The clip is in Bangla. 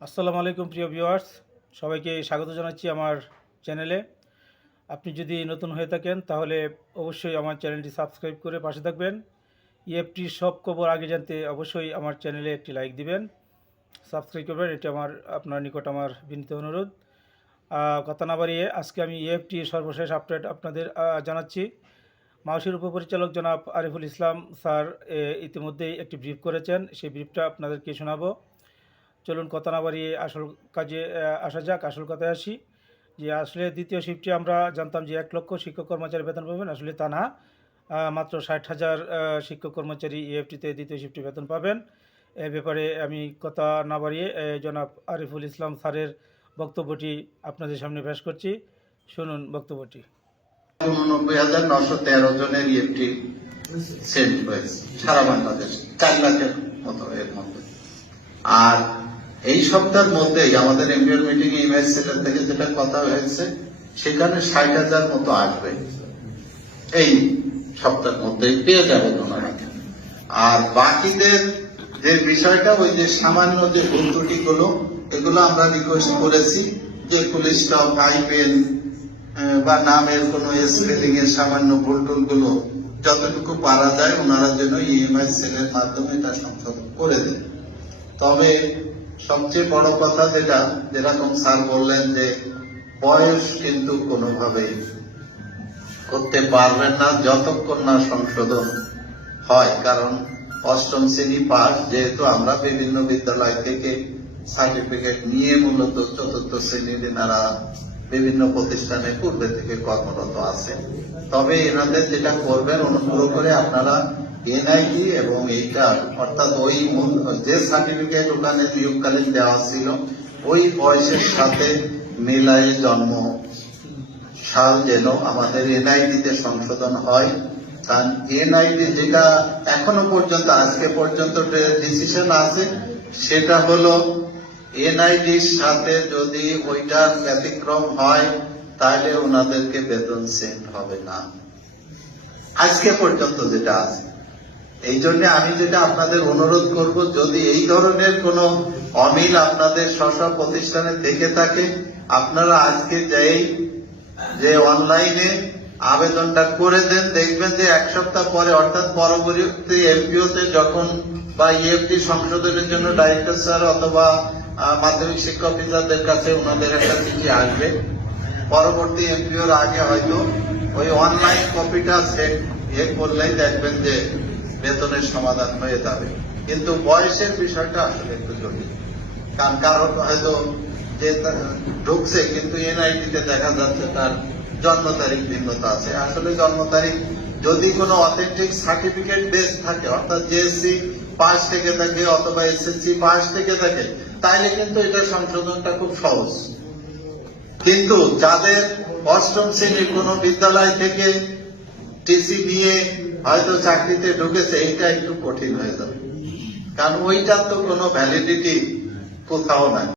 আসসালামু আলাইকুম প্রিয় ভিউয়ার্স, সবাইকে স্বাগত জানাচ্ছি আমার চ্যানেলে। আপনি যদি নতুন হয়ে থাকেন তাহলে অবশ্যই আমার চ্যানেলটি সাবস্ক্রাইব করে পাশে থাকবেন। ইএফটির সব খবর আগে জানতে অবশ্যই আমার চ্যানেলে একটি লাইক দিবেন, সাবস্ক্রাইব করবেন। এটি আপনার নিকট আমার বিনীত অনুরোধ। কথা না বাড়িয়ে আজকে আমি ইএফটির সর্বশেষ আপডেট আপনাদের জানাচ্ছি। মাউসির উপপরিচালক জনাব আরিফুল ইসলাম স্যার ইতিমধ্যেই একটি ব্রিফ করেছেন, সেই ব্রিফটা আপনাদেরকে শোনাবো। চলুন কথা না বাড়িয়ে আসল কাজে আসা যাক, আসল কথায় আসি। যে আসলে দ্বিতীয় শিফটে আমরা জানতাম যে 1 লক্ষ শিক্ষক কর্মচারী বেতন পাবেন, আসলে তা না। মাত্র 60,000 শিক্ষক কর্মচারী ইএফটিতে দ্বিতীয় শিফটে বেতন পাবেন। এ ব্যাপারে আমি কথা না বাড়িয়ে জনাব আরিফুল ইসলাম স্যারের বক্তব্যটি আপনাদের সামনে পেশ করছি, শুনুন বক্তব্যটি। 89,913 জনের ইএফটি সেন্ড হয়েছে সারা বাংলাদেশে, 4 লাখের মতো এর মধ্যে। আর এই সপ্তাহের মধ্যেই আমাদের এমবিওর মিটিং ইমেজ সেলের থেকে যেটা কথা হয়েছে, সেখানে 60,000 মতো আসবে এই সপ্তাহের মধ্যেই পেয়ে যাবেন ওনারা। আর বাকিদের যে বিষয়টা, ওই যে সামান্য যে ভুল ত্রুটিগুলো, এগুলো আমরা রিকোয়েস্ট করেছি যে পুলিশ স্টাফ, আইপেন বা নামের কোনো স্পেলিং এর সামান্য ভুল টুলগুলো যতটুকু পারা যায় ওনারা যেন ইএমআই সেলের মাধ্যমে তা সংশোধন করে দেন। তবে সবচেয়ে বড় কথা যেরকম স্যার বললেন যে বয়স কিন্তু কোনোভাবেই করতে পারবেন না যতক্ষণ না সংশোধন হয়। কারণ 8ম শ্রেণী পাস, যেহেতু আমরা বিভিন্ন বিদ্যালয় থেকে সার্টিফিকেট নিয়ে মূলত 4র্থ শ্রেণীর এনারা বিভিন্ন প্রতিষ্ঠানে পূর্বে থেকে কর্মরত আছেন। তবে এনাদের যেটা করবেন, অনুগ্রহ করে আপনারা এনআইডি এবং এইটা অর্থাৎ ওই যে সার্টিফিকেট ওখানে নিয়োগকালীন দেওয়া ছিল ওই বয়সের সাথে মেলায় জন্ম সাল যেন আমাদের এনআইডিতে সংশোধন হয়। কারণ এনআইডি যেটা এখনো পর্যন্ত আজকে পর্যন্ত ডিসিশন আছে, সেটা হলো এনআইডির সাথে যদি ওইটার ব্যতিক্রম হয় তাহলে ওনাদেরকে বেতন সেন্ড হবে না, আজকে পর্যন্ত যেটা আছে। এই জন্য আমি যেটা আপনাদের অনুরোধ করব, যদি এই ধরনের কোনো অমিল আপনাদের স্ব প্রতিষ্ঠানে থেকে থাকে, আপনারা আজকে যে অনলাইনে আবেদনটা করে দেন। দেখবেন যে 1 সপ্তাহ পরে, অর্থাৎ পরবর্তী এমপিওতে যখন বা ইএফটি সংশোধনের জন্য ডাইরেক্টর স্যার অথবা মাধ্যমিক শিক্ষা অফিসারদের কাছে ওনাদের একটা চিঠি আসবে, পরবর্তী এমপিওর আগে হয়তো ওই অনলাইন কপিটা সেট করলেই দেখবেন যে বেতনের সমাধান হয়ে যাবে। কিন্তু বয়সের বিষয়টা আসলে একটু জটিল, কারণ কারণ হয়তো যে ঢুকছে কিন্তু এনআইডিতে দেখা যাচ্ছে তার জন্ম তারিখ ভিন্নতা আছে। আসলে জন্ম তারিখ যদি কোনো অথেন্টিক সার্টিফিকেট বেস থাকে, অর্থাৎ জেএসসি পাস থেকে থাকে অথবা এসএসসি পাস থেকে থাকে, তাইলে কিন্তু এটা সংশোধনটা খুব সহজ। কিন্তু যাদের 8ম শ্রেণীর কোনো বিদ্যালয় থেকে টিসি নিয়ে হয়তো চাকরিতে ঢুকেছে, এইটা একটু কঠিন হয়ে যাবে, কারণ ওইটার তো কোনো ভ্যালিডিটি কোথাও নাই।